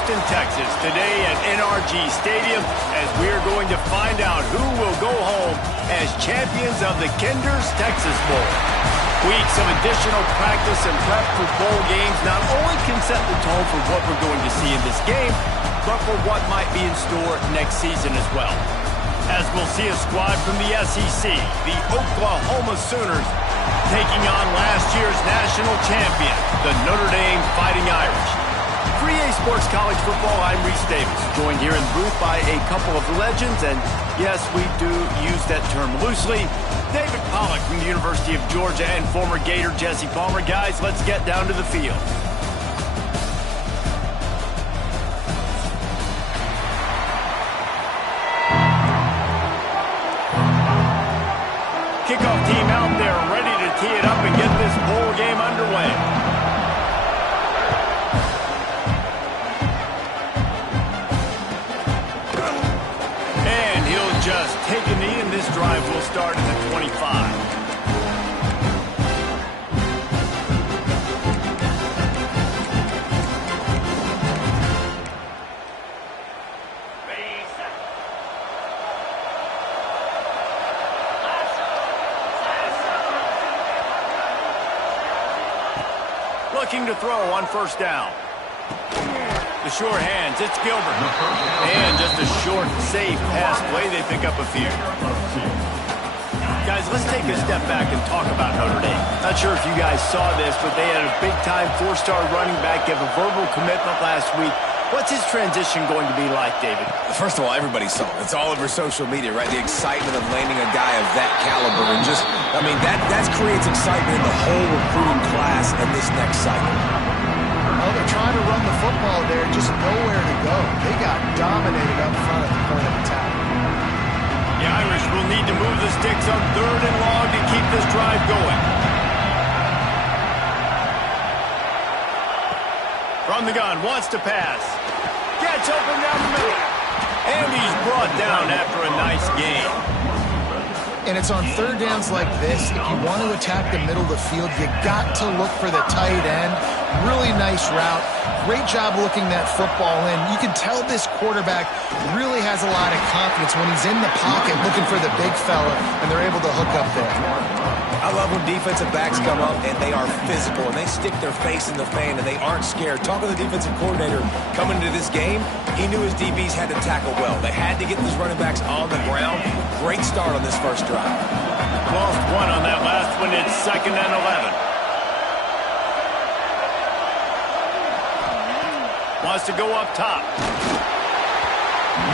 Houston, Texas, today at NRG Stadium, as we are going to find out who will go home as champions of the Kinder's Texas Bowl. Weeks of additional practice and prep for bowl games not only can set the tone for what we're going to see in this game, but for what might be in store next season as well. As we'll see a squad from the SEC, the Oklahoma Sooners, taking on last year's national champion, the Notre Dame Fighting Irish. For easports college football, I'm Reese Davis, joined here in the booth by a couple of legends, and yes, we do use that term loosely. David Pollack from the University of Georgia and former Gator Jesse Palmer. Guys, let's get down to the field. Kickoff team out there ready to tee it up and get this bowl game underway. And he'll just take a knee, and this drive will start at the 25. Looking to throw on first down. The short hands, it's Gilbert. And just a short, safe pass play. They pick up a few. Guys, let's take a step back and talk about Notre Dame. Not sure if you guys saw this, but they had a big-time four-star running back give a verbal commitment last week. What's his transition going to be like, David? First of all, everybody saw it. It's all over social media, right? The excitement of landing a guy of that caliber. And just, I mean, that creates excitement in the whole recruiting class in this next cycle. Well, they're trying to run the football there, just nowhere to go. They got dominated up front at the point of attack. The Irish will need to move the sticks on 3rd and long to keep this drive going. From the gun, wants to pass. Gets open down the middle. And he's brought down after a nice gain. And it's on 3rd downs like this, if you want to attack the middle of the field, you got to look for the tight end. Really nice route. Great job looking that football in. You can tell this quarterback really has a lot of confidence when he's in the pocket looking for the big fella, and they're able to hook up there. I love when defensive backs come up and they are physical and they stick their face in the fan and they aren't scared. Talking to the defensive coordinator coming into this game, he knew his DBs had to tackle well. They had to get these running backs on the ground. Great start on this first drive. Lost one on that last one. It's 2nd and 11. Wants to go up top.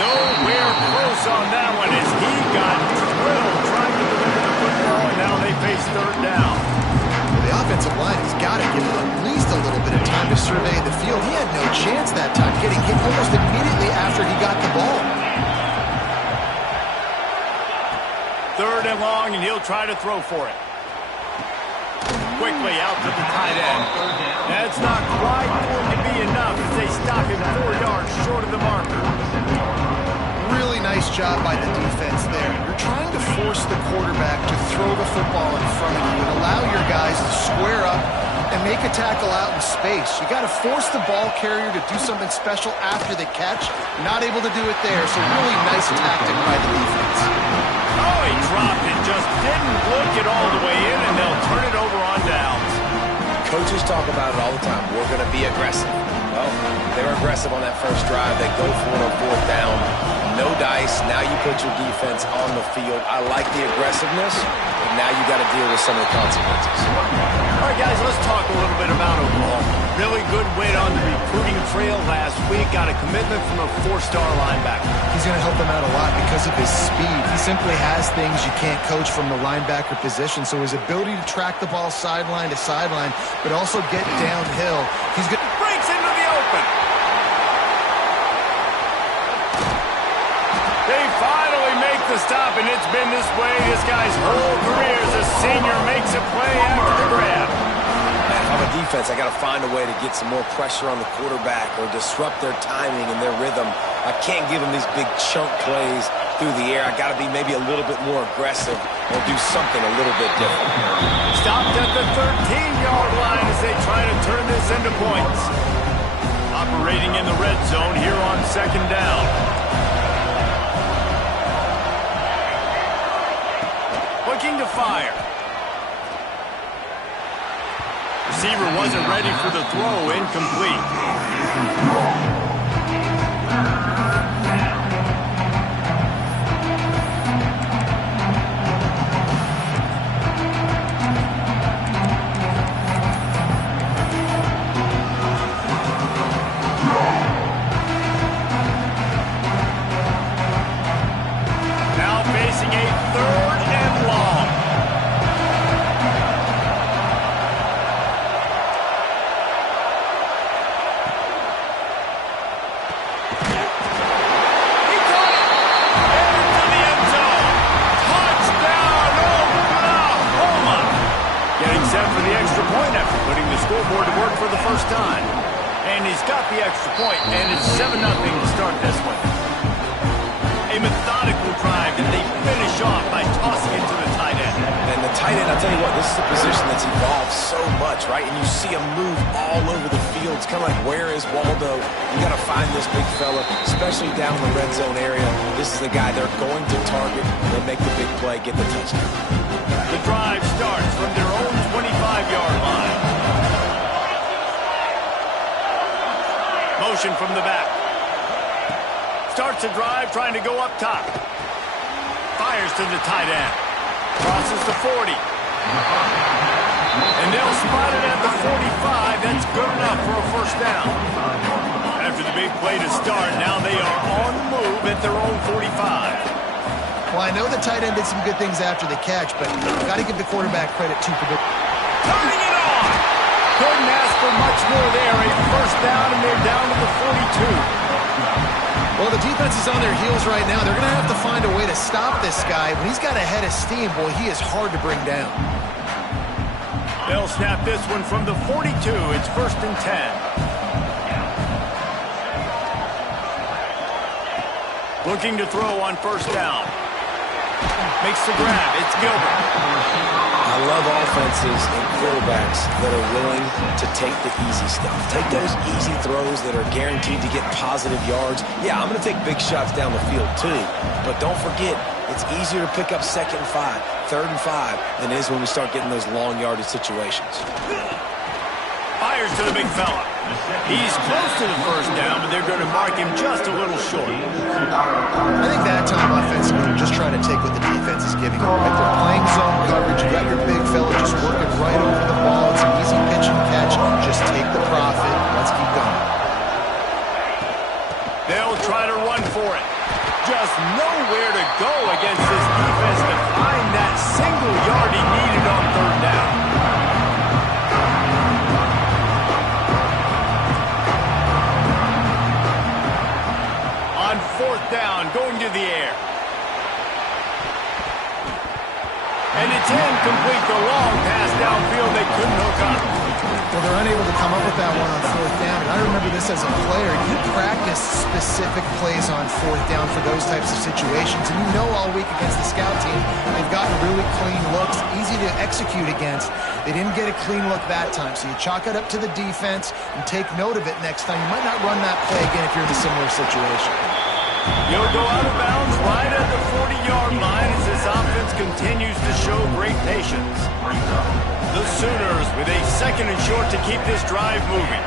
Nowhere close on that one as he got drilled trying to deliver the football, and now they face 3rd down. Well, the offensive line has got to give him at least a little bit of time to survey the field. He had no chance that time, getting hit almost immediately after he got the ball. 3rd and long, and he'll try to throw for it. Quickly out to the tight end. That's not quite going to be enough as they stop him 4 yards short of the marker. Really nice job by the defense there. You're trying to force the quarterback to throw the football in front of you and allow your guys to square up and make a tackle out in space. You got to force the ball carrier to do something special after the catch. Not able to do it there, so really nice tactic by the defense. Oh, he dropped it, just didn't look it all the way in, and they'll turn it over on downs. Coaches talk about it all the time. We're going to be aggressive. Well, they were aggressive on that first drive. They go for it on 4th down. No dice. Now you put your defense on the field. I like the aggressiveness, but now you got to deal with some of the consequences. All right, guys, let's talk a little bit about Oklahoma. Really good win on the recruiting trail last week. Got a commitment from a 4-star linebacker. He's going to help them out a lot because of his speed. He simply has things you can't coach from the linebacker position. So his ability to track the ball sideline to sideline, but also get downhill. He's going to breaks into the open. They finally make the stop, and it's been this way this guy's whole career as a senior makes a play after the grab. Man, if I'm a defense, I got to find a way to get some more pressure on the quarterback or disrupt their timing and their rhythm. I can't give them these big chunk plays through the air. I got to be maybe a little bit more aggressive or do something a little bit different. Stopped at the 13-yard line as they try to turn this into points. operating in the red zone here on second down. Looking to fire. Receiver wasn't ready for the throw, incomplete. Now facing a 3rd and long. Scoreboard to work for the first time. And he's got the extra point, and it's 7-0 to start this one. A methodical drive that they finish off by tossing it to the tight end. And the tight end, I'll tell you what, this is a position that's evolved so much, right? And you see him move all over the field. It's kind of like, where is Waldo? You got to find this big fella, especially down in the red zone area. This is the guy they're going to target. They make the big play, get the touchdown. The drive starts from their own 25-yard line. Motion from the back. Starts a drive trying to go up top. Fires to the tight end. Crosses the 40. And they'll spot it at the 45. That's good enough for a first down. After the big play to start, now they are on the move at their own 45. Well, I know the tight end did some good things after the catch, but you've got to give the quarterback credit too for the... Turning it on! Couldn't ask for much more there. A first down, and they're down to the 42. Well, the defense is on their heels right now. They're going to have to find a way to stop this guy. When he's got a head of steam, boy, he is hard to bring down. They'll snap this one from the 42. It's 1st and 10. Looking to throw on first down. Makes the grab. It's Gilbert. I love offenses and quarterbacks that are willing to take the easy stuff. Take those easy throws that are guaranteed to get positive yards. Yeah, I'm going to take big shots down the field too. But don't forget, it's easier to pick up 2nd and 5, 3rd and 5 than it is when we start getting those long yardage situations. Fires to the big fella. He's close to the first down, but they're going to mark him just a little short. I think that time offensively, they're just trying to take what the defense is giving them. Right? They're playing zone coverage. You got your big fella just working right over the ball. It's an easy pitch and catch. Just take the profit. Let's keep going. They'll try to run for it. Just nowhere to go against this defense to find that single yard he needed on 3rd down. On 4th down, going to the air. And it's incomplete. The long pass downfield, they couldn't hook up. Well, they're unable to come up with that one on 4th down. And I remember this as a player. You practice specific plays on 4th down for those types of situations. And you know all week against the scout team, they've gotten really clean looks, easy to execute against. They didn't get a clean look that time. So you chalk it up to the defense and take note of it next time. You might not run that play again if you're in a similar situation. You'll go out of bounds right at the 40-yard line as this offense continues to show great patience. The Sooners with a 2nd and short to keep this drive moving.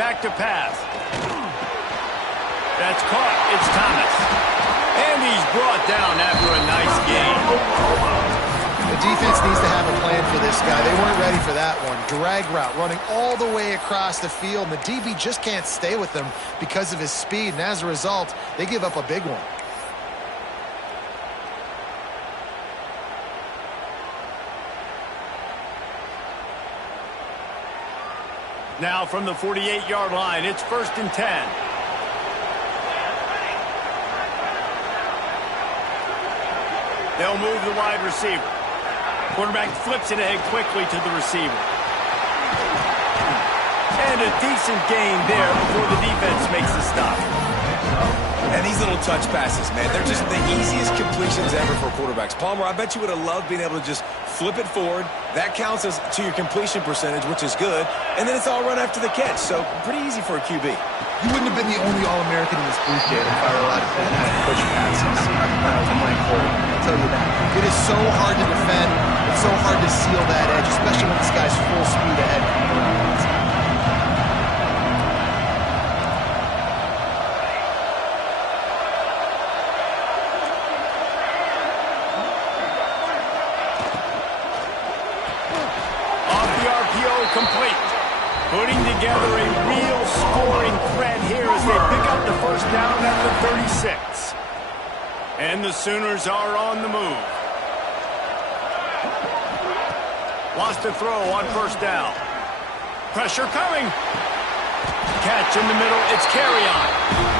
Back to pass. That's caught. It's Thomas. And he's brought down after a nice game. The defense needs to have a plan for this guy. They weren't ready for that one. Drag route, running all the way across the field, and the DB just can't stay with them because of his speed, and as a result, they give up a big one. Now from the 48-yard line, it's 1st and 10. They'll move the wide receiver. Quarterback flips it ahead quickly to the receiver. And a decent gain there before the defense makes the stop. And these little touch passes, man. They're just the easiest completions ever for quarterbacks. Palmer, I bet you would have loved being able to just flip it forward. That counts as to your completion percentage, which is good. And then it's all run after the catch. So pretty easy for a QB. You wouldn't have been the only All-American in this booth, Jalen, if I were allowed to bet how to push passes when I was playing quarterback. I'll tell you that. It is so hard to defend. It's so hard to seal that edge, especially when this guy's full speed ahead. Complete. Putting together a real scoring threat here as they pick up the first down at the 36. And the Sooners are on the move. Wants to throw on first down. Pressure coming. Catch in the middle. It's carry on.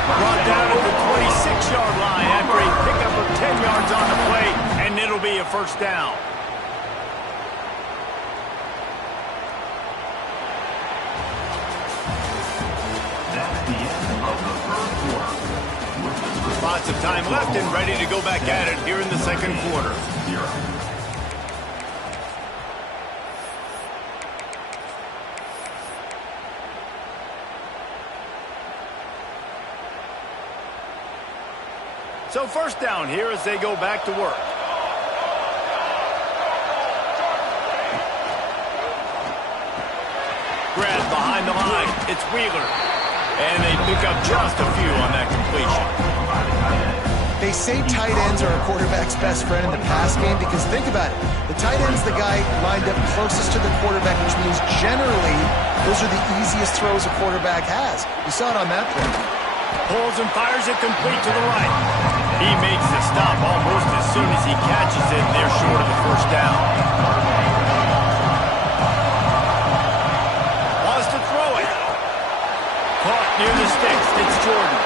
Brought down at the 26-yard line after a pickup of 10 yards on the play, and it'll be a first down. Lots of time left and ready to go back at it here in the second quarter. So first down here as they go back to work. Grab behind the line. It's Wheeler. And they pick up just a few on that completion. They say tight ends are a quarterback's best friend in the pass game because think about it. The tight end's the guy lined up closest to the quarterback, which means generally those are the easiest throws a quarterback has. You saw it on that play. Pulls and fires it complete to the right. He makes the stop almost as soon as he catches it. They're short of the first down. Wants to throw it. Caught near the sticks. It's Jordan.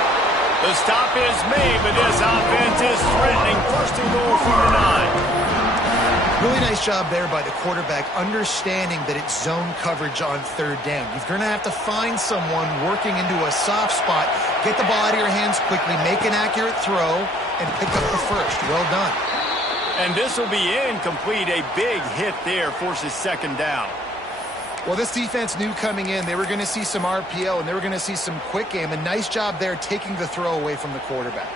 The stop is made, but this offense is threatening. First and goal from the 9. Really nice job there by the quarterback, understanding that it's zone coverage on third down. You're going to have to find someone working into a soft spot, get the ball out of your hands quickly, make an accurate throw, and pick up the first. Well done. And this will be incomplete. A big hit there forces second down. Well, this defense knew coming in they were going to see some RPO and they were going to see some quick game. A nice job there taking the throw away from the quarterback.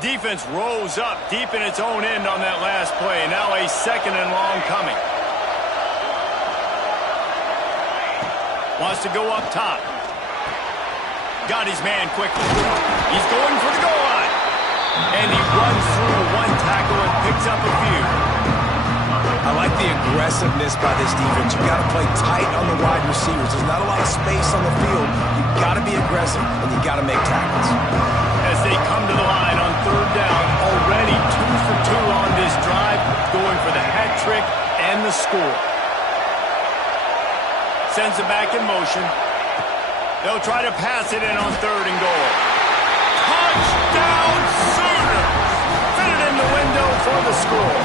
Defense rose up deep in its own end on that last play. Now a second and long coming. Wants to go up top. Got his man quickly. He's going for the goal line. And he runs through one tackle and picks up a few. I like the aggressiveness by this defense. You've got to play tight on the wide receivers. There's not a lot of space on the field. You've got to be aggressive, and you've got to make tackles. As they come to the line on third down, already 2 for 2 on this drive, going for the hat trick and the score. Sends it back in motion. They'll try to pass it in on third and goal. Touchdown Sooners! Fit it in the window for the score.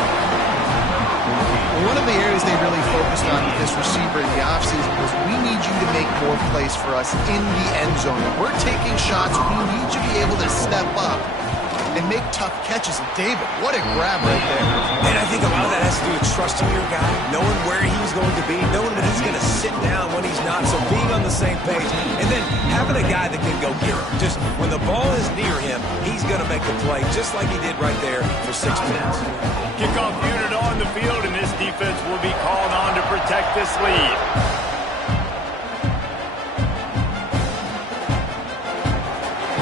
One of the areas they really focused on with this receiver in the offseason was we need you to make more plays for us in the end zone. When we're taking shots, we need you to be able to step up and make tough catches. And David, what a grab right there. And I think a lot of that has to do with trusting your guy, knowing where he's going to be, knowing that he's going to sit down when he's not, so being on the same page, and then having a guy that can go get him. Just when the ball is near him, he's going to make the play, just like he did right there for 6 minutes. Kickoff unit on the field, and this defense will be called on to protect this lead.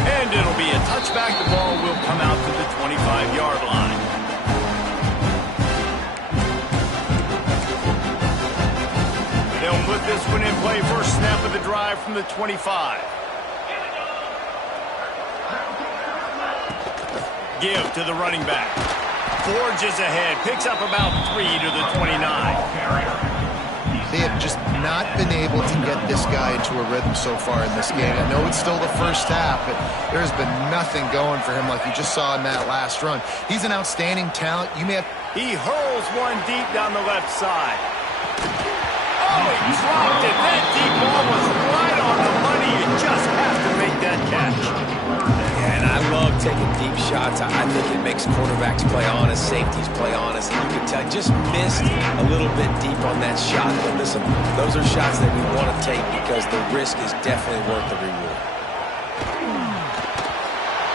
And it'll be a touchback. The ball will come out to the 25-yard line. They'll put this one in play. First snap of the drive from the 25. Give to the running back. Forges ahead. Picks up about 3 to the 29. They have just not been able to get this guy into a rhythm so far in this game. I know it's still the first half, but there's been nothing going for him like you just saw in that last run. He's an outstanding talent. He hurls one deep down the left side. Oh, he dropped it. That deep ball was right on the taking deep shots. I think it makes quarterbacks play honest, safeties play honest, and you can tell just missed a little bit deep on that shot. But listen, those are shots that we want to take because the risk is definitely worth the reward.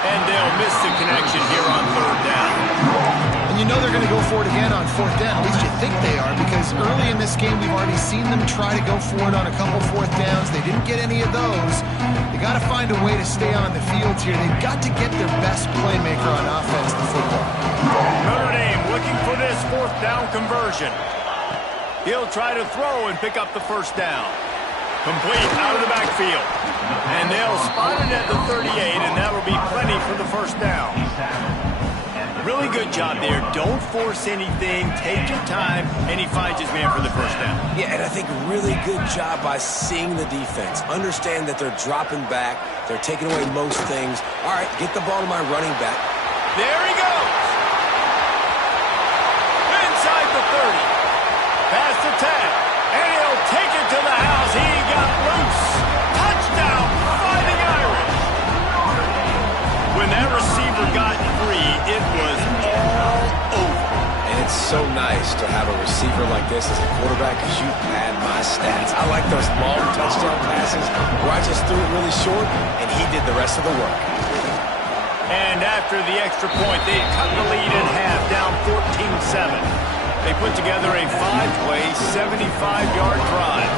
And they'll miss the connection here on third down. And you know they're going to go for it again on fourth down. At least you think they are, because early in this game we've already seen them try to go for it on a couple fourth downs. They didn't get any of those. They got to find a way to stay on the field here. They've got to get their best playmaker on offense, the football. Notre Dame looking for this fourth down conversion. He'll try to throw and pick up the first down. Complete out of the backfield. And they'll spot it at the 38, and that'll be plenty for the first down. Really good job there. Don't force anything. Take your time, and he finds his man for the first down. Yeah, and I think really good job by seeing the defense. Understand that they're dropping back. They're taking away most things. All right, get the ball to my running back. There he goes. Inside the 30. Past the 10. And he'll take it to the house. He got loose. Touchdown, Fighting Irish. When that receiver got free, it was all over. And it's so nice to have a receiver like this as a quarterback because you pad my stats. I like those long touchdown passes where I just threw it really short and he did the rest of the work. And after the extra point, they cut the lead in half, down 14-7. They put together a 5-play, 75-yard drive.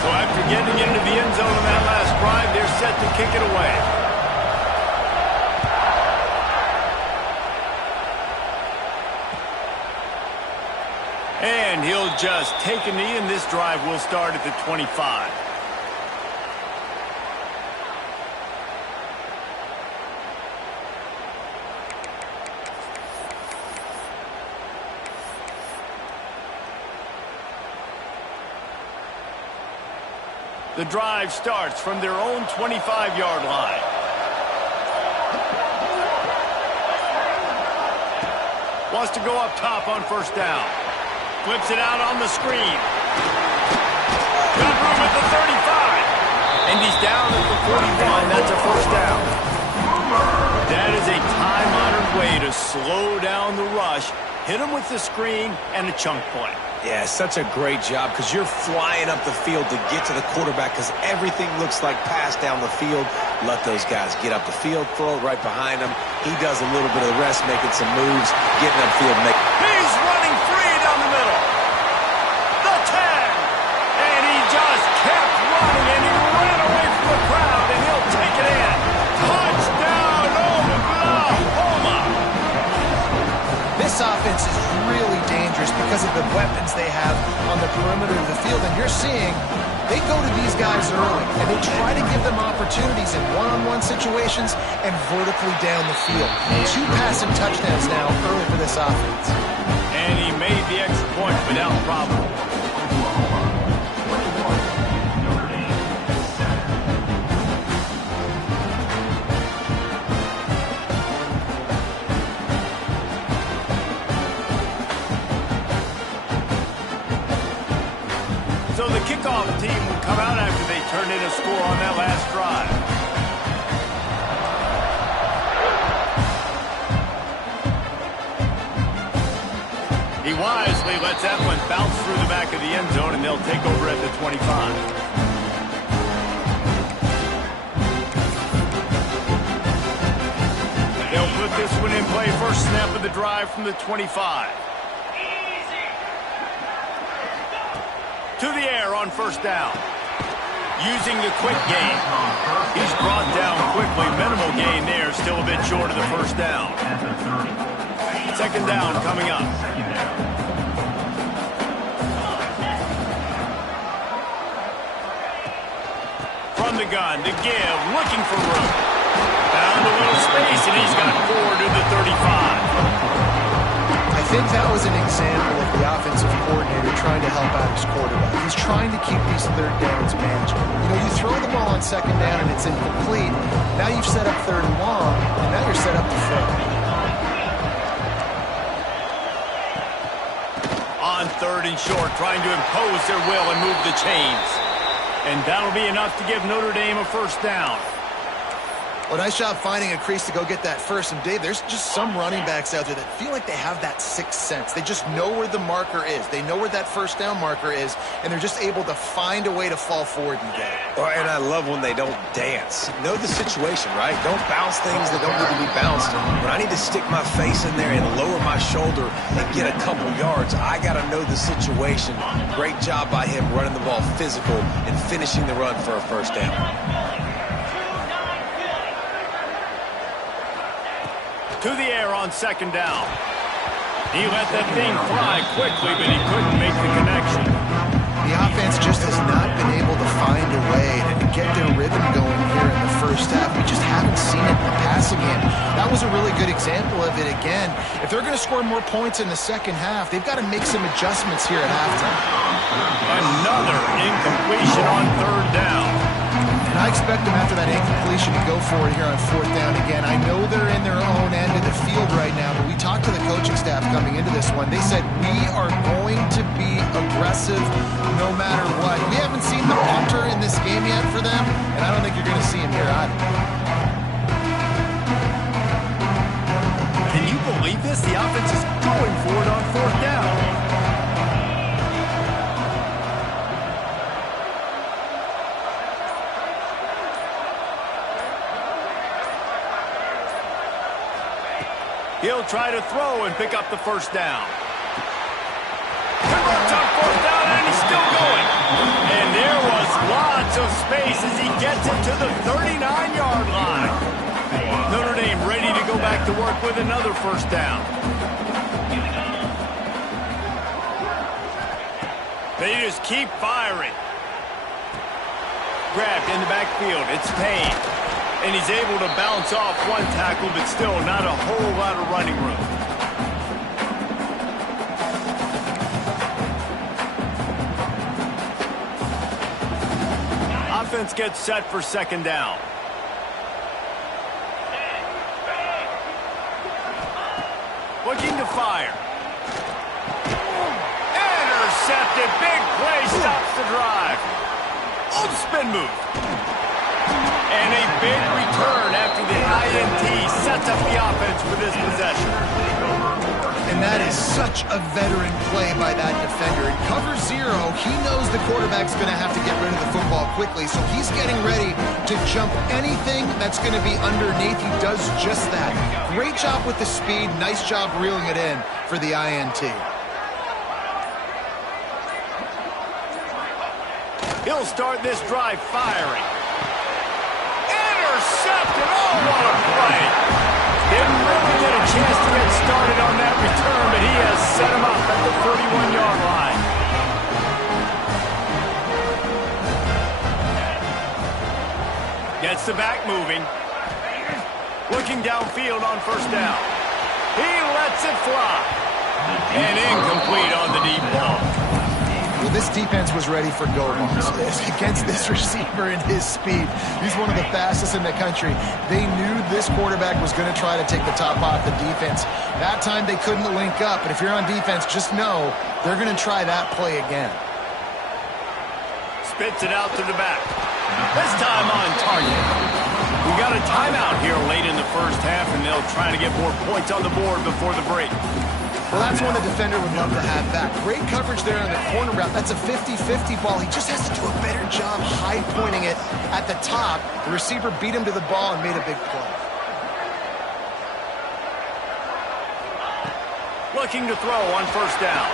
So after getting into the end zone on that last drive, they're set to kick it away. And he'll just take a knee, and this drive will start at the 25. The drive starts from their own 25-yard line. Wants to go up top on first down. Flips it out on the screen. Got room at the 35. And he's down at the 41. That's a first down. That is a time-honored way to slow down the rush, hit him with the screen, and a chunk play. Yeah, such a great job because you're flying up the field to get to the quarterback because everything looks like pass down the field. Let those guys get up the field, throw it right behind him. He does a little bit of the rest, making some moves, getting upfield. He's running free down the middle. The 10. And he just kept running, and he ran away from the crowd, and he'll take it in. Touchdown, Oklahoma. This offense is really dangerous because of the weapons they have on the perimeter of the field. And you're seeing they go to these guys early, and they try to give them opportunities in one-on-one situations and vertically down the field. 2 passing touchdowns now early for this offense. And he made the extra point without problem. So the kickoff team will come out after they turn in a score on that last drive. He wisely lets that one bounce through the back of the end zone, and they'll take over at the 25. They'll put this one in play. First snap of the drive from the 25. To the air on first down. Using the quick game. He's brought down quickly. Minimal gain there. Still a bit short of the first down. Second down coming up. From the gun, the give, looking for room. Found a little space, and he's got 4 to the 35. I think that was an example of the offensive coordinator trying to help out his quarterback. He's trying to keep these third downs manageable. You know, you throw the ball on second down and it's incomplete. Now you've set up third and long, and now you're set up to fail. On third and short, trying to impose their will and move the chains. And that'll be enough to give Notre Dame a first down. Well, nice job finding a crease to go get that first. And, Dave, there's just some running backs out there that feel like they have that sixth sense. They just know where the marker is. They know where that first down marker is, and they're just able to find a way to fall forward and get it. Oh, and I love when they don't dance. Know the situation, right? Don't bounce things that don't need to be bounced. When I need to stick my face in there and lower my shoulder and get a couple yards, I got to know the situation. Great job by him running the ball physical and finishing the run for a first down. To the air on second down. He let that thing fly quickly, but he couldn't make the connection. The offense just has not been able to find a way to get their rhythm going here in the first half. We just haven't seen it in the passing game. That was a really good example of it again. If they're going to score more points in the second half, they've got to make some adjustments here at halftime. Another incompletion on third down. And I expect them after that incompletion to go for it here on fourth down again. I know they're in their own end of the field right now, but we talked to the coaching staff coming into this one. They said, we are going to be aggressive no matter what. We haven't seen the punter in this game yet for them, and I don't think you're going to see him here either. Can you believe this? The offense is going for it on fourth down. He'll try to throw and pick up the first down. Converts on fourth down, and he's still going. And there was lots of space as he gets it to the 39-yard line. Notre Dame ready to go back to work with another first down. They just keep firing. Grabbed in the backfield. It's Payne. And he's able to bounce off one tackle, but still not a whole lot of running room. Offense gets set for second down. Looking to fire. Intercepted. Big play stops the drive. Oh, spin move. And a big return after the INT sets up the offense for this possession. And that is such a veteran play by that defender. In cover zero, he knows the quarterback's going to have to get rid of the football quickly, so he's getting ready to jump anything that's going to be underneath. He does just that. Great job with the speed. Nice job reeling it in for the INT. He'll start this drive firing. Intercepted. Oh, what a play. Didn't really get a chance to get started on that return, but he has set him up at the 31-yard line. Gets the back moving. Looking downfield on first down. He lets it fly. And incomplete on the deep ball. Well, this defense was ready for go-balls against this receiver and his speed. He's one of the fastest in the country. They knew this quarterback was going to try to take the top off the defense. That time they couldn't link up, but if you're on defense, just know they're going to try that play again. Spits it out to the back. This time on target. We got a timeout here late in the first half, and they'll try to get more points on the board before the break. Well, that's one the defender would love to have back. Great coverage there on the corner route. That's a 50-50 ball. He just has to do a better job high-pointing it at the top. The receiver beat him to the ball and made a big play. Looking to throw on first down.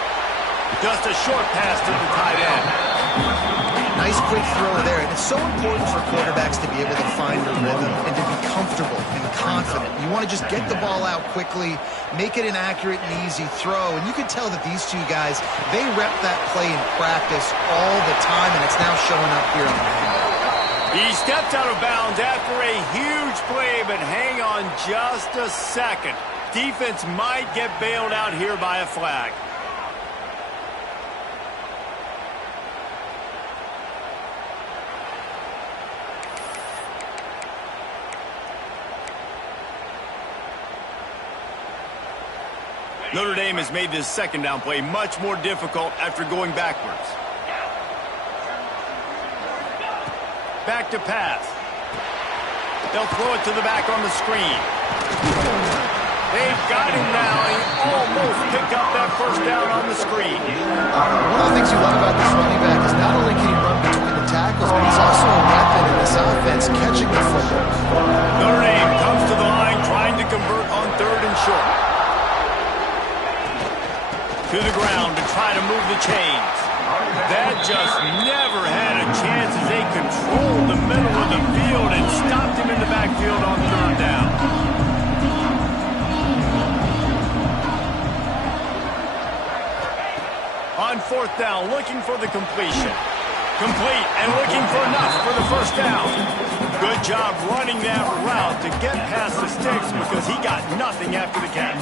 Just a short pass to the tight end. Nice quick throw there. And it's so important for quarterbacks to be able to find their rhythm and to be comfortable and confident. You want to just get the ball out quickly, make it an accurate and easy throw. And you can tell that these two guys, they rep that play in practice all the time, and it's now showing up here on the field. He stepped out of bounds after a huge play, but hang on just a second. Defense might get bailed out here by a flag. Notre Dame has made this second down play much more difficult after going backwards. Back to pass. They'll throw it to the back on the screen. They've got him now. He almost picked up that first down on the screen. One of the things you love about this running back is not only can he run between the tackles, but he's also a weapon in this offense catching the football. Notre Dame comes to the line trying to convert on 3rd and short. To the ground to try to move the chains. That just never had a chance as they controlled the middle of the field and stopped him in the backfield on 3rd down. On 4th down, looking for the completion. Complete and looking for enough for the first down. Good job running that route to get past the sticks because he got nothing after the catch.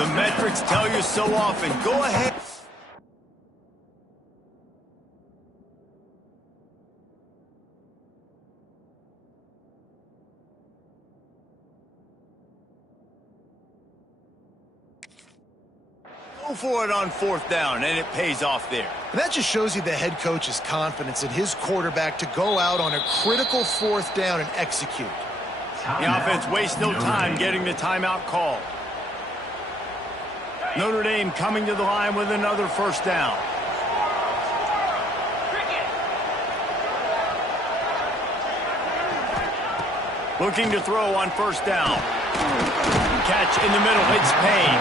The metrics tell you so often. Go ahead. Go for it on 4th down, and it pays off there. And that just shows you the head coach's confidence in his quarterback to go out on a critical 4th down and execute. The offense wastes no time getting the timeout call. Notre Dame coming to the line with another first down. Looking to throw on 1st down. Catch in the middle, it's Payne.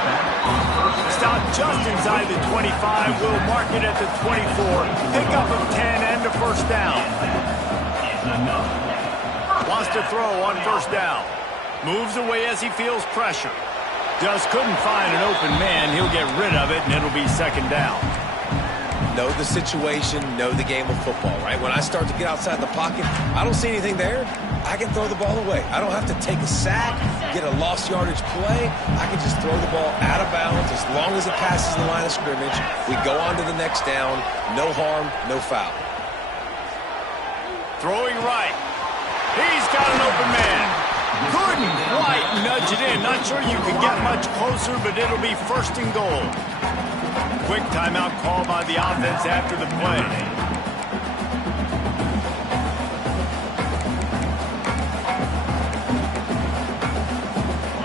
Stop just inside the 25, will mark it at the 24. Pickup of 10 and a first down. Wants to throw on 1st down. Moves away as he feels pressure. Just couldn't find an open man. He'll get rid of it, and it'll be 2nd down. Know the situation, know the game of football, right? When I start to get outside the pocket, I don't see anything there, I can throw the ball away. I don't have to take a sack, get a lost yardage play. I can just throw the ball out of bounds as long as it passes the line of scrimmage. We go on to the next down. No harm, no foul. Throwing right. He's got an open man. Couldn't quite nudge it in. Not sure you could get much closer, but it'll be 1st and goal. Quick timeout call by the offense after the play.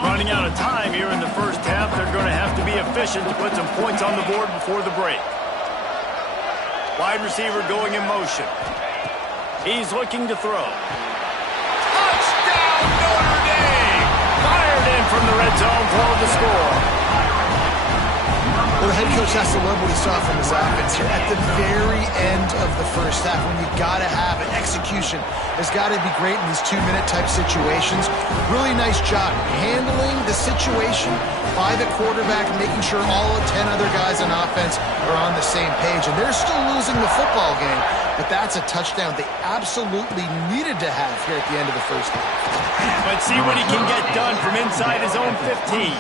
Running out of time here in the first half. They're going to have to be efficient to put some points on the board before the break. Wide receiver going in motion. He's looking to throw. Touchdown, Notre Dame! Fired in from the red zone for the score. Well, the head coach has to love what he saw from his offense here at the very end of the first half when you got to have it. Execution has got to be great in these 2-minute type situations. Really nice job handling the situation by the quarterback, making sure all 10 other guys on offense are on the same page. And they're still losing the football game, but that's a touchdown they absolutely needed to have here at the end of the first half. Let's see what he can get done from inside his own 15.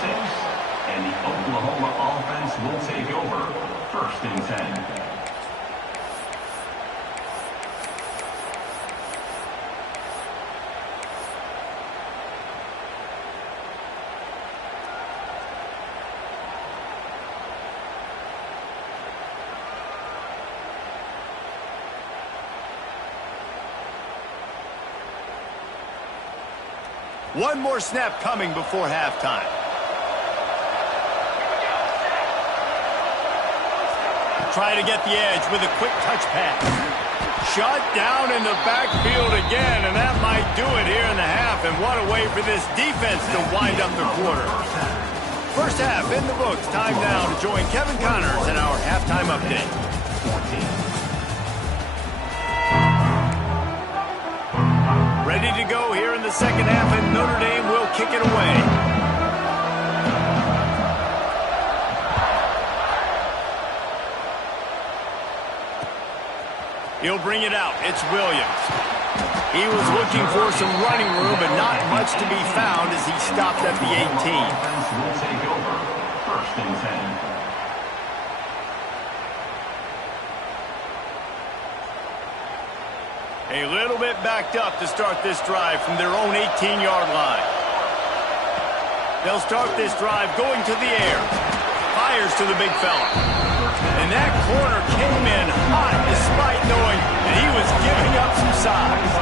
And the Oklahoma offense will take over 1st and 10. One more snap coming before halftime. Try to get the edge with a quick touch pass. Shut down in the backfield again, and that might do it here in the half. And what a way for this defense to wind up the quarter. First half in the books. Time now to join Kevin Connors in our halftime update. Ready to go here in the second half, and Notre Dame will kick it away. He'll bring it out. It's Williams. He was looking for some running room, but not much to be found as he stopped at the 18. Offense will take over 1st and 10. A little bit backed up to start this drive from their own 18-yard line. They'll start this drive going to the air. Fires to the big fella. And that corner came in hot despite knowing that he was giving up some size.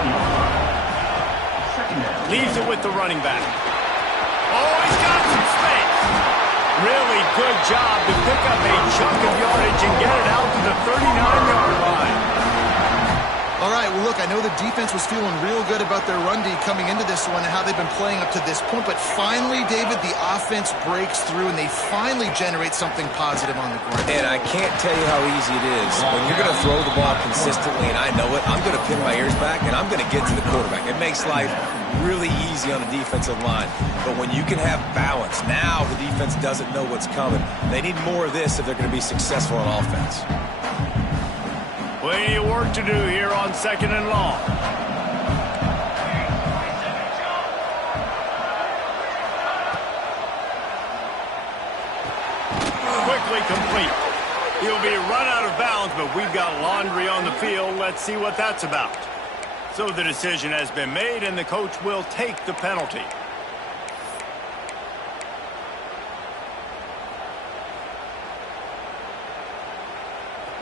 Leaves it with the running back. Oh, he's got some space. Really good job to pick up a chunk of yardage and get it out to the 39-yard line. All right, well, look, I know the defense was feeling real good about their run D coming into this one and how they've been playing up to this point, but finally, David, the offense breaks through and they finally generate something positive on the ground. And I can't tell you how easy it is. When you're going to throw the ball consistently, and I know it, I'm going to pin my ears back and I'm going to get to the quarterback. It makes life really easy on the defensive line. But when you can have balance, now the defense doesn't know what's coming. They need more of this if they're going to be successful on offense. Plenty of work to do here on 2nd and long. Quickly complete. He'll be run out of bounds, but we've got laundry on the field. Let's see what that's about. So the decision has been made, and the coach will take the penalty.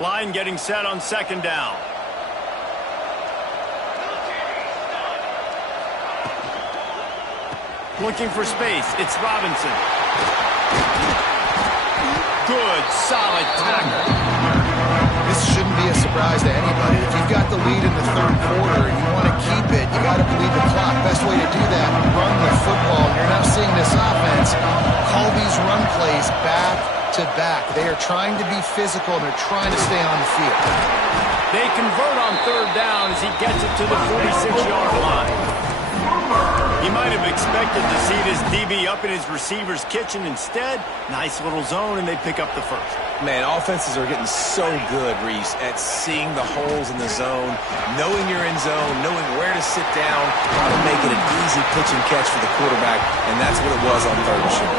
Line getting set on 2nd down. Looking for space. It's Robinson. Good, solid tackle. This shouldn't be a surprise to anybody. If you've got the lead in the 3rd quarter and you want to keep it, you got to bleed the clock. Best way to do that, run the football. And you're now seeing this offense call these run plays back to back. They are trying to be physical and they're trying to stay on the field. They convert on 3rd down as he gets it to the 46-yard line. He might have expected to see this DB up in his receiver's kitchen. Instead, nice little zone, and they pick up the first. Man, offenses are getting so good, Reese, at seeing the holes in the zone, knowing you're in zone, knowing where to sit down, how to make it an easy pitch and catch for the quarterback, and that's what it was on 3rd and short.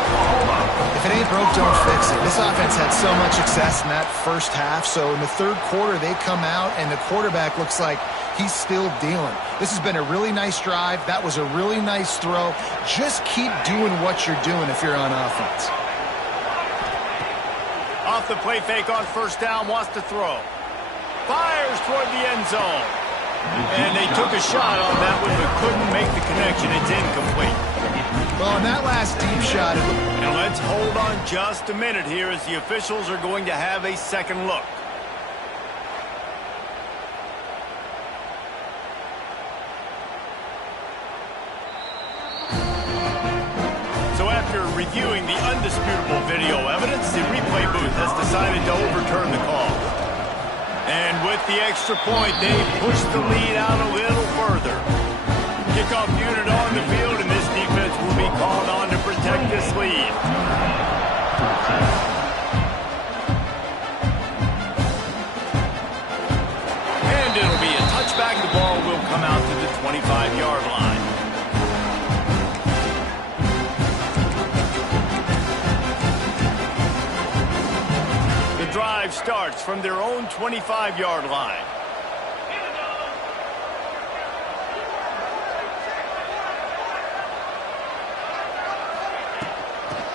If it ain't broke, don't fix it. This offense had so much success in that first half, so in the 3rd quarter, they come out, and the quarterback looks like he's still dealing. This has been a really nice drive. That was a really nice throw. Just keep doing what you're doing if you're on offense. Off the play fake on 1st down, wants to throw. Fires toward the end zone. And they took a shot on that one, but couldn't make the connection. It's incomplete. Well, in that last deep shot, and let's hold on just a minute here as the officials are going to have a second look. So after reviewing the undisputable video evidence, the replay booth has decided to overturn the call. And with the extra point, they push the lead out a little further. Kickoff unit on the field, and this defense will be called on to protect this lead. And it'll be a touchback. The ball will come out to the 25-yard line. The drive starts from their own 25-yard line.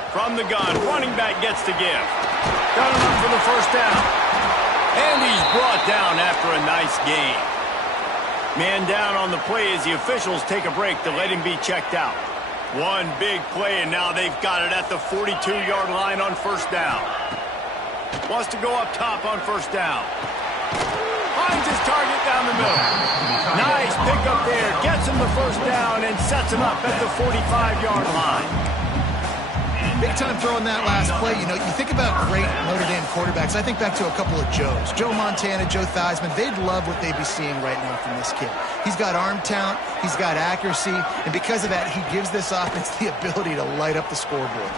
From the gun, running back gets to give. Got him up for the 1st down. And he's brought down after a nice gain. Man down on the play as the officials take a break to let him be checked out. One big play, and now they've got it at the 42-yard line on 1st down. Wants to go up top on 1st down. Finds his target down the middle. Nice pick up there. Gets him the 1st down and sets him up at the 45-yard line. Big time throwing that last play. You know, you think about great Notre Dame quarterbacks. I think back to a couple of Joes. Joe Montana, Joe Theismann. They'd love what they'd be seeing right now from this kid. He's got arm talent. He's got accuracy. And because of that, he gives this offense the ability to light up the scoreboard.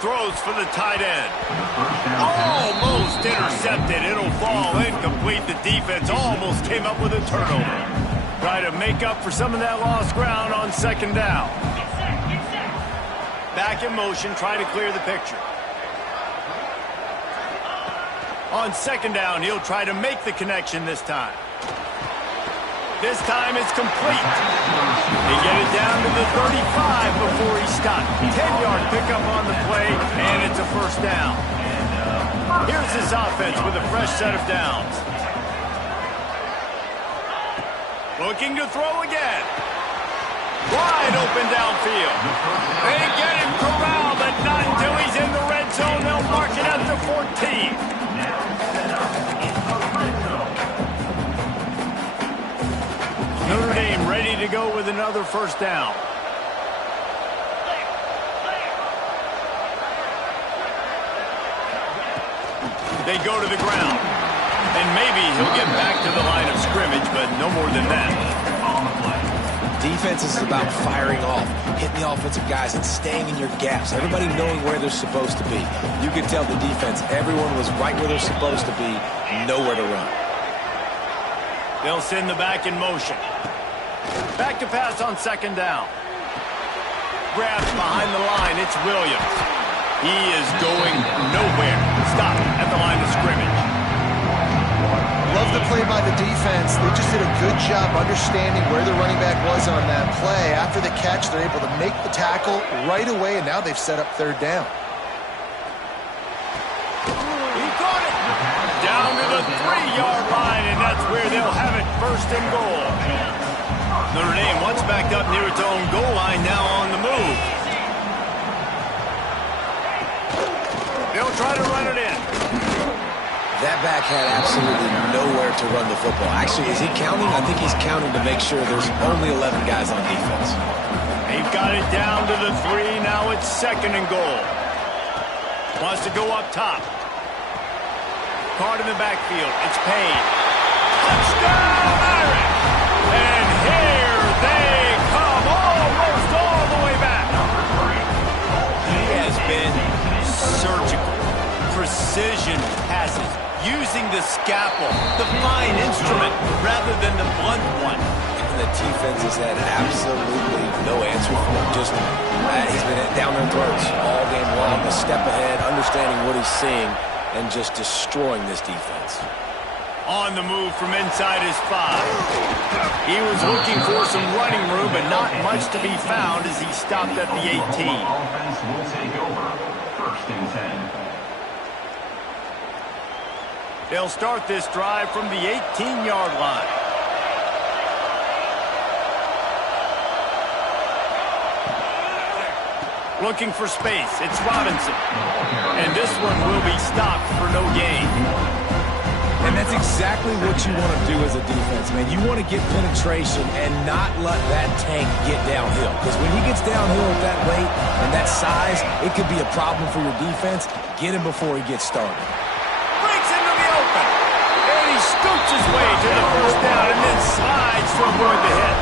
Throws for the tight end. Almost intercepted. It'll fall incomplete. The defense almost came up with a turnover. Try to make up for some of that lost ground on 2nd down. Back in motion, try to clear the picture. On 2nd down, he'll try to make the connection this time. This time it's complete. They get it down to the 35 before he stopped. 10-yard pickup on the play, and it's a 1st down. Here's this offense with a fresh set of downs. Looking to throw again. Wide open downfield. They get him corralled, but not until he's in the red zone. They'll mark it at the 14. Notre Dame ready to go with another first down. They go to the ground. And maybe he'll get back to the line of scrimmage, but no more than that. Defense is about firing off, hitting the offensive guys and staying in your gaps. Everybody knowing where they're supposed to be. You can tell the defense, everyone was right where they're supposed to be, nowhere to run. They'll send the back in motion. Back to pass on second down. Grabs behind the line. It's Williams. He is going nowhere. Stop at the line of scrimmage. Love the play by the defense. They just did a good job understanding where the running back was on that play. After the catch, they're able to make the tackle right away, and now they've set up third down. He caught it. Down to the 3-yard line, and that's where they'll have it, first and goal. Notre Dame once backed up near its own goal line, now on the move. They'll try to run it in. That back had absolutely nowhere to run the football. Actually, is he counting? I think he's counting to make sure there's only 11 guys on defense. They've got it down to the 3. Now it's second and goal. Wants to go up top. Card in the backfield. It's Payne. Touchdown, Irish! And here they come, almost all the way back. He has been surgical. Precision passes. Using the scalpel, the fine instrument, rather than the blunt one. And the defense has had absolutely no answer for him. Just, he's been down their throats all game long. A step ahead, understanding what he's seeing, and just destroying this defense. On the move from inside his 5. He was looking for some running room, but not much to be found as he stopped at the 18. Offense will take over. First and 10. They'll start this drive from the 18-yard line. Looking for space. It's Robinson. And this one will be stopped for no gain. And that's exactly what you want to do as a defense, man. You want to get penetration and not let that tank get downhill. Because when he gets downhill at that weight and that size, it could be a problem for your defense. Get him before he gets started. Scoots his way to the first down and then slides to avoid the hit.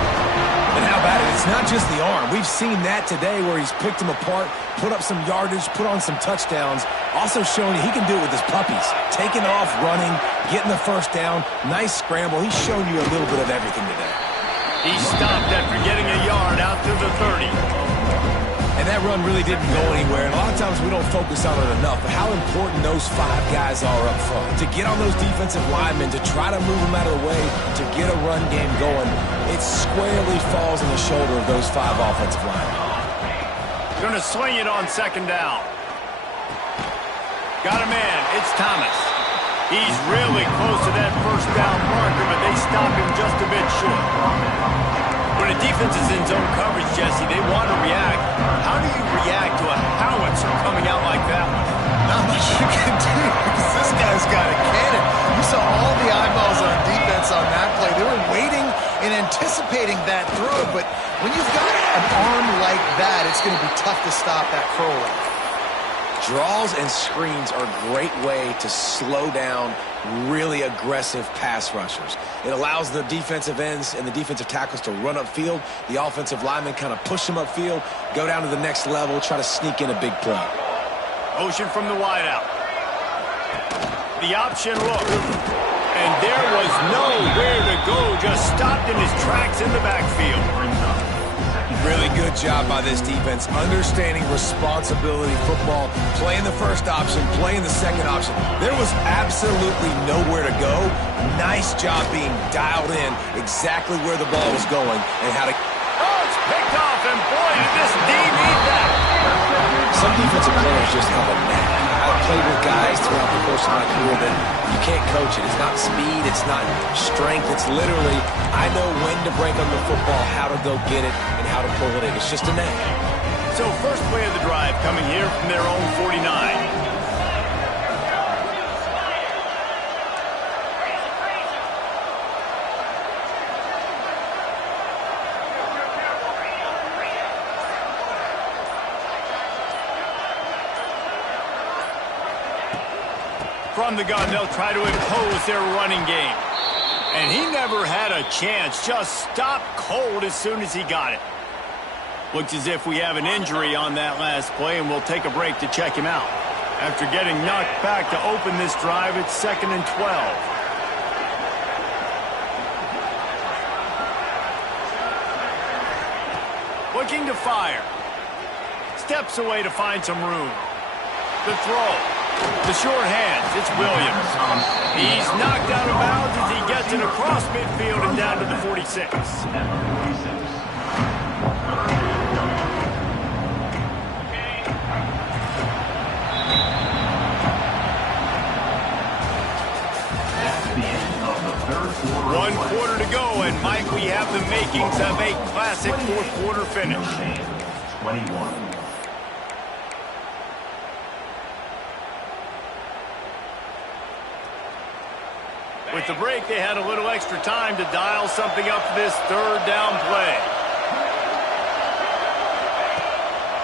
And how about it? It's not just the arm. We've seen that today where he's picked them apart, put up some yardage, put on some touchdowns. Also showing he can do it with his puppies. Taking off, running, getting the first down. Nice scramble. He's shown you a little bit of everything today. He stopped after getting a yard out to the 30. And that run really didn't go anywhere. And a lot of times we don't focus on it enough. But how important those 5 guys are up front. To get on those defensive linemen, to try to move them out of the way, to get a run game going, it squarely falls on the shoulder of those 5 offensive linemen. Going to swing it on second down. Got a man. It's Thomas. He's really close to that first down marker, but they stop him just a bit short. When a defense is in zone coverage, Jesse, they want to react. How do you react to a howitzer coming out like that? Not much you can do because this guy's got a cannon. You saw all the eyeballs on defense on that play. They were waiting and anticipating that throw, but when you've got an arm like that, it's going to be tough to stop that curl route. Draws and screens are a great way to slow down really aggressive pass rushers. It allows the defensive ends and the defensive tackles to run upfield. The offensive linemen kind of push them upfield, go down to the next level, try to sneak in a big play. Motion from the wideout. The option look. And there was nowhere to go, just stopped in his tracks in the backfield. Really good job by this defense, understanding responsibility football, playing the first option, playing the second option. There was absolutely nowhere to go. Nice job being dialed in exactly where the ball was going and how to... Oh, it's picked off, and boy, did this D need that. Some defensive players just have a knack. I've played with guys throughout the course of my career that you can't coach it. It's not speed, it's not strength. It's literally, I know when to break on the football, how to go get it, and how to pull it in. It's just a knack. So first play of the drive coming here from their own 49. From the gun, they'll try to impose their running game. And he never had a chance, just stopped cold as soon as he got it. Looks as if we have an injury on that last play, and we'll take a break to check him out. After getting knocked back to open this drive, it's 2nd and 12. Looking to fire. Steps away to find some room. The throw. The short hands, it's Williams. He's knocked out of bounds as he gets it across midfield and down to the 46. One quarter to go, and Mike, we have the makings of a classic fourth quarter finish. 21. With the break, they had a little extra time to dial something up for this third down play.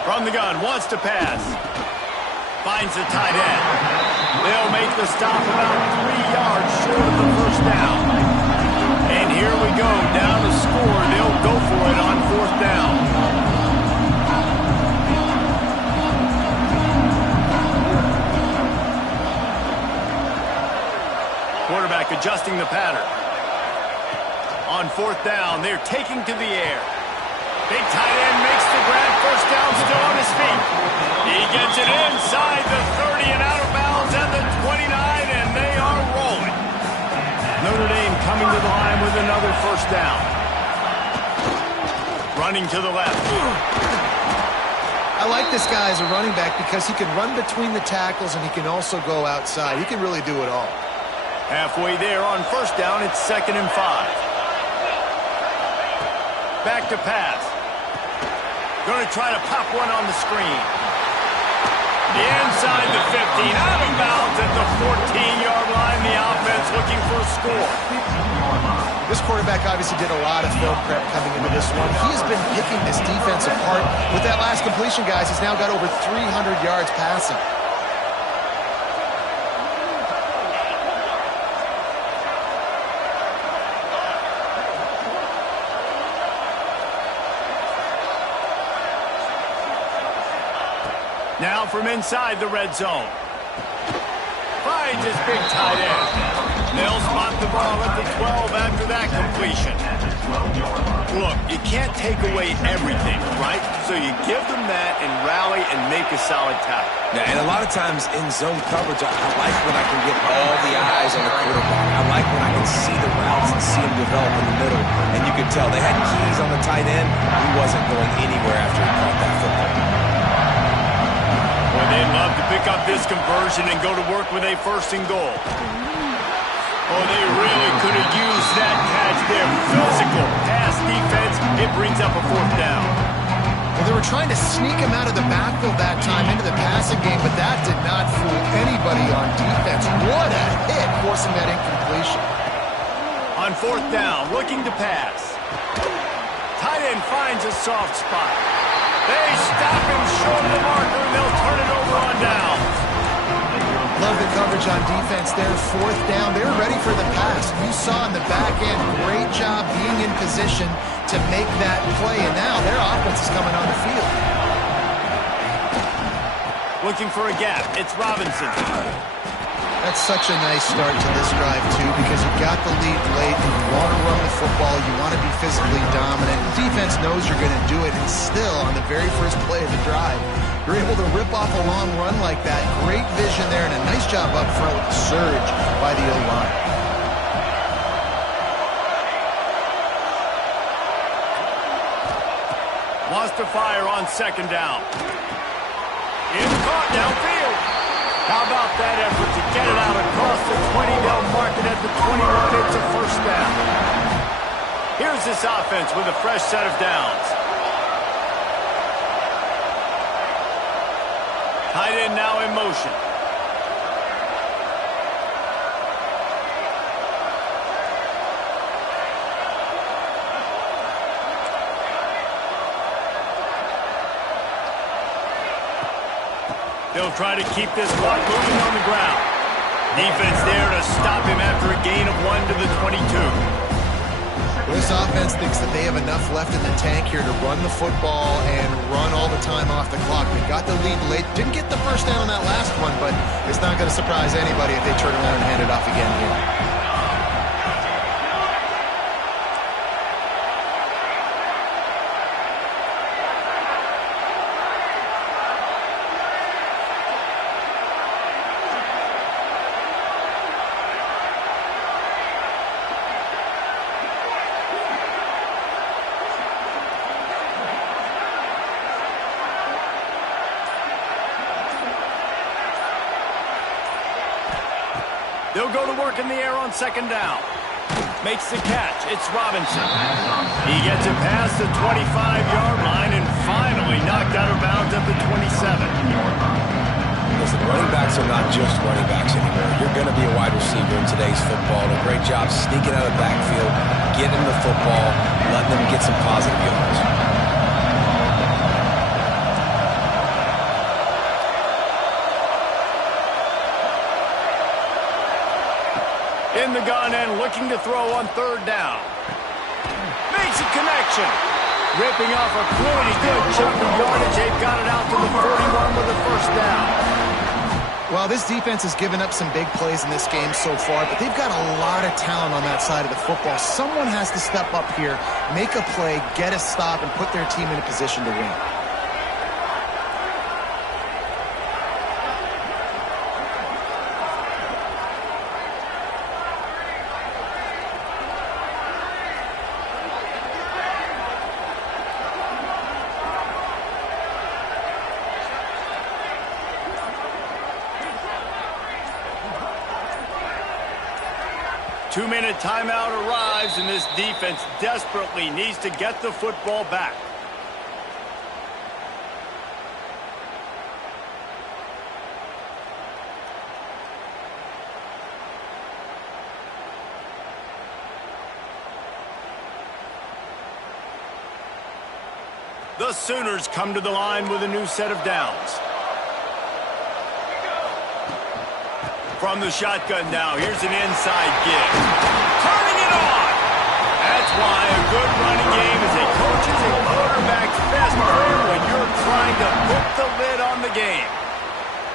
From the gun, wants to pass. Finds the tight end. They'll make the stop about 3 yards short of the first down. And here we go, down to score. They'll go for it on 4th down. Quarterback adjusting the pattern. On 4th down, they're taking to the air. Big tight end makes the grab. First down, still on his feet. He gets it inside the 30 and out of bounds at the 29, and they are rolling. Notre Dame coming to the line with another first down. Running to the left. I like this guy as a running back because he can run between the tackles and he can also go outside. He can really do it all. Halfway there on first down, it's 2nd and 5. Back to pass. Going to try to pop one on the screen. Inside the 15, out of bounds at the 14-yard line. The offense looking for a score. This quarterback obviously did a lot of film prep coming into this one. He has been picking this defense apart. With that last completion, guys, he's now got over 300 yards passing. Now from inside the red zone. Finds his big tight end. They'll spot the ball at the 12 after that completion. Look, you can't take away everything, right? So you give them that and rally and make a solid tackle. Yeah, and a lot of times in zone coverage, I like when I can get all the eyes on the quarterback. I like when I can see the routes and see them develop in the middle. And you could tell they had keys on the tight end. He wasn't going anywhere after he caught that football. Well, they'd love to pick up this conversion and go to work with a 1st and goal. Oh, they really could have used that catch there. Physical pass defense. It brings up a 4th down. Well, they were trying to sneak him out of the backfield that time into the passing game, but that did not fool anybody on defense. What a hit, forcing that incompletion. On 4th down, looking to pass. Tight end finds a soft spot. They stop him short of the marker, and they'll turn it over on down. Love the coverage on defense there. 4th down. They were ready for the pass. You saw in the back end, great job being in position to make that play. And now their offense is coming on the field. Looking for a gap. It's Robinson. That's such a nice start to this drive, too, because you got the lead late. You want to run the football. You want to be physically dominant. The defense knows you're going to do it. And still, on the very first play of the drive, you're able to rip off a long run like that. Great vision there and a nice job up front with the surge by the O-line. Wants to fire on second down. It's caught downfield. How about that effort to get it out across the 20? They'll mark it at the 21. It's a first down. Here's this offense with a fresh set of downs. Tight end now in motion. They'll try to keep this clock moving on the ground. Defense there to stop him after a gain of 1 to the 22. This offense thinks that they have enough left in the tank here to run the football and run all the time off the clock. They got the lead late. Didn't get the first down on that last one, but it's not going to surprise anybody if they turn around and hand it off again here. They'll go to work in the air on second down. Makes the catch. It's Robinson. He gets it past the 25-yard line and finally knocked out of bounds at the 27. Listen, running backs are not just running backs anymore. You're going to be a wide receiver in today's football. A great job sneaking out of the backfield, getting the football, letting them get some positive yards. In the gun and looking to throw on third down. Makes a connection. Ripping off a pretty good chunk of yardage. They've got it out to the 41 with a first down. Well, this defense has given up some big plays in this game so far, but they've got a lot of talent on that side of the football. Someone has to step up here, make a play, get a stop, and put their team in a position to win. Two-minute timeout arrives, and this defense desperately needs to get the football back. The Sooners come to the line with a new set of downs. From the shotgun now, here's an inside give. Turning it on! That's why a good running game is a coach's and quarterback's best friend when you're trying to put the lid on the game.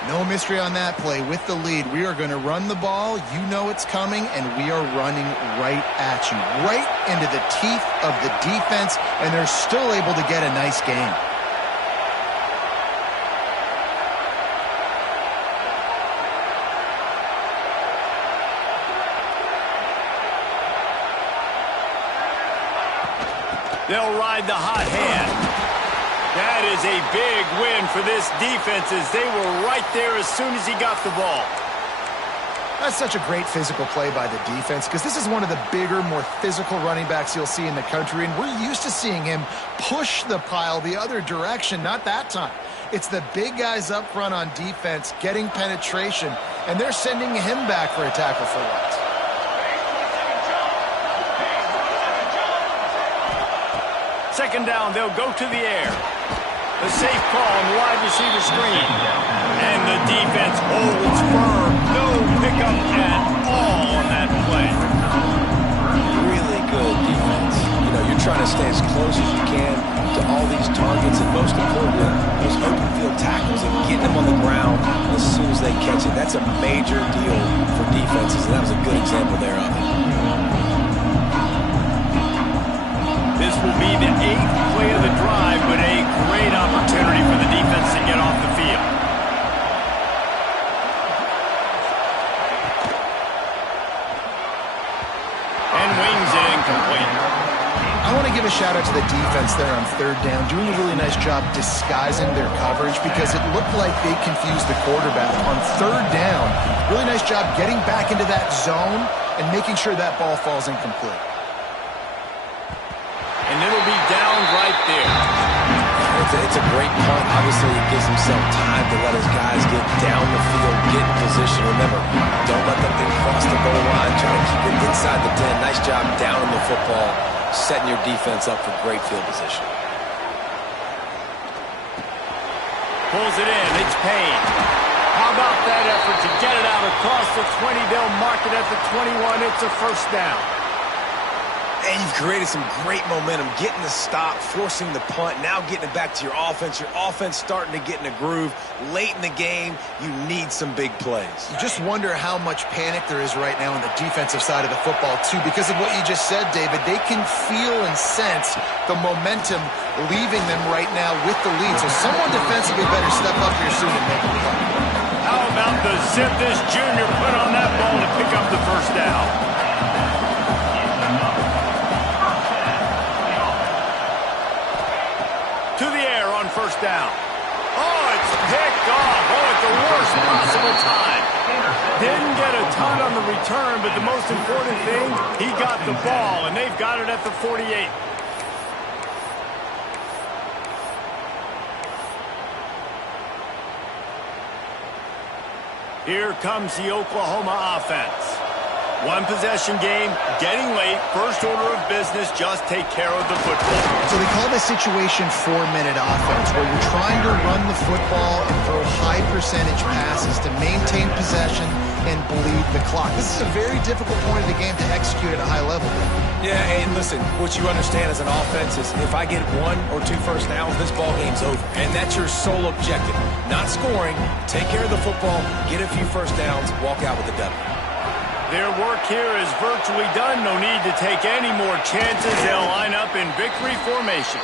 No mystery on that play. With the lead, we are going to run the ball. You know it's coming, and we are running right at you. Right into the teeth of the defense, and they're still able to get a nice game. They'll ride the hot hand. That is a big win for this defense as they were right there as soon as he got the ball. That's such a great physical play by the defense because this is one of the bigger, more physical running backs you'll see in the country, and we're used to seeing him push the pile the other direction. Not that time. It's the big guys up front on defense getting penetration, and they're sending him back for a tackle for once. Second down, they'll go to the air. The safe call on the wide receiver screen. And the defense holds firm. No pickup at all on that play. Really good defense. You know, you're trying to stay as close as you can to all these targets, and most importantly, those open field tackles and getting them on the ground as soon as they catch it. That's a major deal for defenses, and that was a good example there of it. This will be the 8th play of the drive, but a great opportunity for the defense to get off the field. And wings it incomplete. I want to give a a shout out to the defense there on third down, doing a really nice job disguising their coverage because it looked like they confused the quarterback on third down. Really nice job getting back into that zone and making sure that ball falls incomplete. And it'll be down right there. It's a great punt. Obviously, it gives himself time to let his guys get down the field, get in position. Remember, don't let them get across the goal line. Try to keep it inside the 10. Nice job down in the football, setting your defense up for great field position. Pulls it in. It's Payne. How about that effort to get it out across the 20? They'll mark it at the 21. It's a first down. And you've created some great momentum, getting the stop, forcing the punt, now getting it back to your offense. Your offense starting to get in a groove. Late in the game, you need some big plays. You just wonder how much panic there is right now on the defensive side of the football, too, because of what you just said, David. They can feel and sense the momentum leaving them right now with the lead. So someone defensively better step up here soon and make a play. How about the zip this junior put on that ball to pick up the first down? To the air on first down. Oh, it's picked off. Oh, at the worst possible time. Didn't get a ton on the return, but the most important thing, he got the ball, and they've got it at the 48. Here comes the Oklahoma offense. One possession game, getting late, first order of business, just take care of the football. So they call this situation 4-minute offense, where you're trying to run the football and throw high percentage passes to maintain possession and bleed the clock. This is a very difficult point of the game to execute at a high level. Yeah, and listen, what you understand as an offense is if I get 1 or 2 first downs, this ball game's over. And that's your sole objective. Not scoring, take care of the football, get a few first downs, walk out with a W. Their work here is virtually done. No need to take any more chances. They'll line up in victory formation.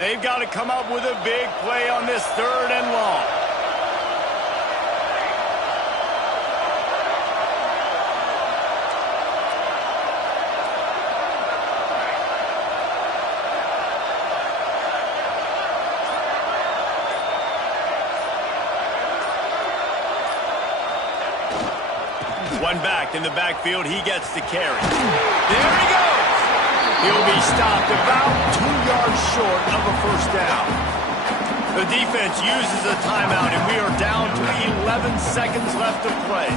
They've got to come up with a big play on this third and long. One back in the backfield. He gets the carry. There he goes. He'll be stopped about 2 yards short of a first down. The defense uses a timeout, and we are down to 11 seconds left to play.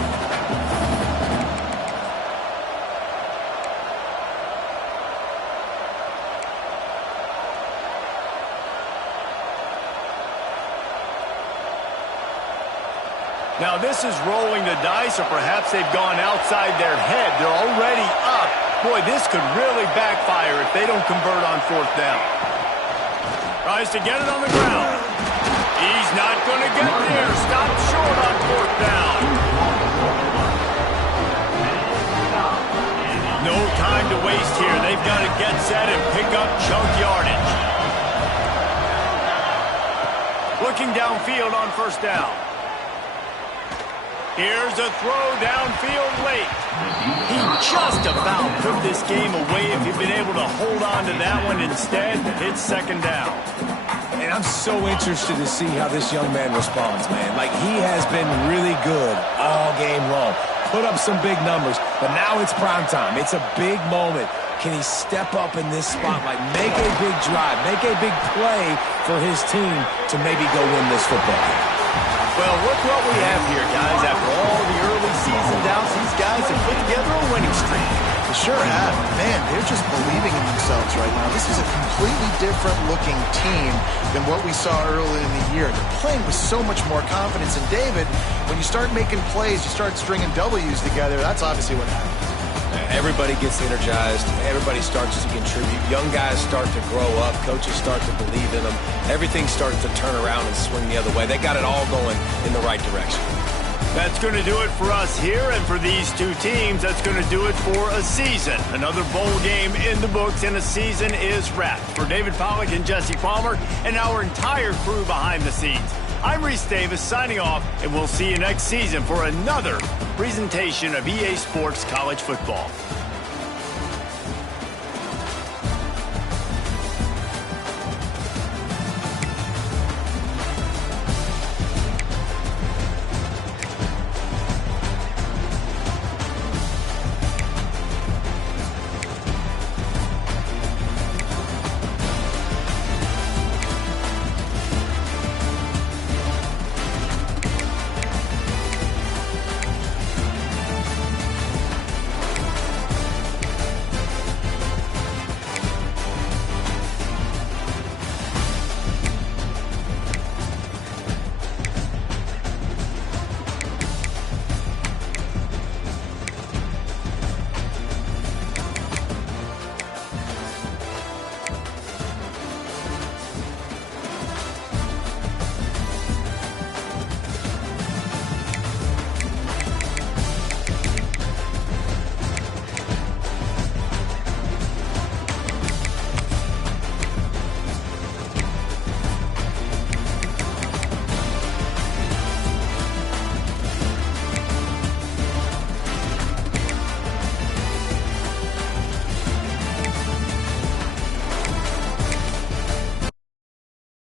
Now this is rolling the dice, or perhaps they've gone outside their head. They're already up. Boy, this could really backfire if they don't convert on fourth down. Tries to get it on the ground. He's not going to get there. Stop short on fourth down. No time to waste here. They've got to get set and pick up chunk yardage. Looking downfield on first down. Here's a throw downfield late. He just about put this game away if he'd been able to hold on to that one. Instead, it's second down. And I'm so interested to see how this young man responds, man. Like, he has been really good all game long. Put up some big numbers, but now it's prime time. It's a big moment. Can he step up in this spot, like make a big drive, make a big play for his team to maybe go win this football game? Well, look what we have here, guys. After all the early season doubts, these guys have put together a winning streak. They sure have. Man, they're just believing in themselves right now. This is a completely different looking team than what we saw early in the year. They're playing with so much more confidence. And David, when you start making plays, you start stringing W's together, that's obviously what happens. Everybody gets energized. Everybody starts to contribute. Young guys start to grow up. Coaches start to believe in them. Everything starts to turn around and swing the other way. They got it all going in the right direction. That's going to do it for us here, and for these two teams, that's going to do it for a season. Another bowl game in the books, and a season is wrapped. For David Pollack and Jesse Palmer and our entire crew behind the scenes, I'm Reese Davis signing off, and we'll see you next season for another presentation of EA Sports College Football.